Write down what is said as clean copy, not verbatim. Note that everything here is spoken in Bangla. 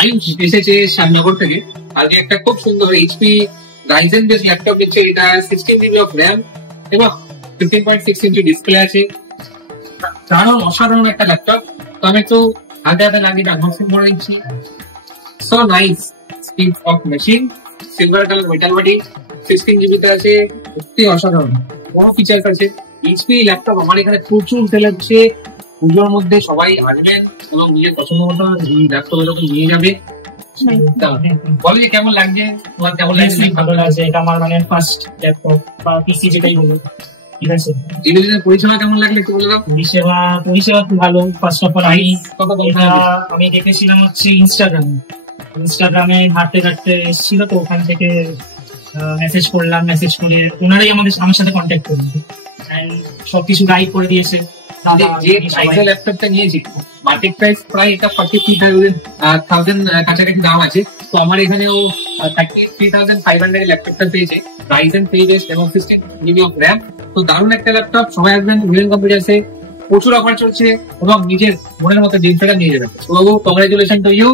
আয়ুষ এসেছে শ্যামনগর থেকে। আজকে একটা খুব সুন্দর এইচপি রাইজেন বেস ল্যাপটপ দিচ্ছে। এটা 16 GB অফ র্যাম এবং 15.6 ইঞ্চি ডিসপ্লে আছে। দারুণ অসাধারণ একটা ল্যাপটপ। তো আমি একটু হাতে হাতে লাগিয়ে আনবক্সিং করে দিচ্ছি। So nice speed of machine, silver colour metal body, 16 GB তে আছে। সত্যি অসাধারণ বড় ফিচার্স আছে। এইচপি ল্যাপটপ আমার এখানে প্রচুর সেল হচ্ছে। পুজোর মধ্যে সবাই আসবেন এবং নিজের পছন্দ মতো এই ল্যাপটপ এরকম নিয়ে যাবে। বলে যে কেমন লাগছে, তোমার কেমন লাগছে? ভালো লাগছে, এটা আমার মানে ফার্স্ট ল্যাপটপ বা পিসি যেটাই বলো। ঠিক আছে, ডিভিশনের পরিষেবা কেমন লাগলো একটু বলে দাও। পরিষেবা খুব ভালো। ফার্স্ট অফ অল আমি দেখেছিলাম হচ্ছে ইনস্টাগ্রামে ঘাটতে ঘাটতে এসেছিল, তো ওখান থেকে মেসেজ করলাম। মেসেজ করে ওনারাই আমার সাথে কন্ট্যাক্ট করলো, সবকিছু গাইড করে দিয়েছে। যে প্রাইসের ল্যাপটপটা নিয়েছি মার্কেট প্রাইস প্রায় এটা 43,000 কাছাকাছি দাম আছে। তো আমার এখানেও 33,500 ল্যাপটপটা পেয়েছে। রাইজেন 3 বেস এবং 16 GB অফ র্যাম। তো দারুণ একটা ল্যাপটপ। সবাই আসবেন মিলেন কম্পিউটার্সে, প্রচুর অফার চলছে এবং নিজের মনের মতো জিনিসটা নিয়ে যাবেন। তো বাবু, কংগ্রাচুলেশন টু ইউ।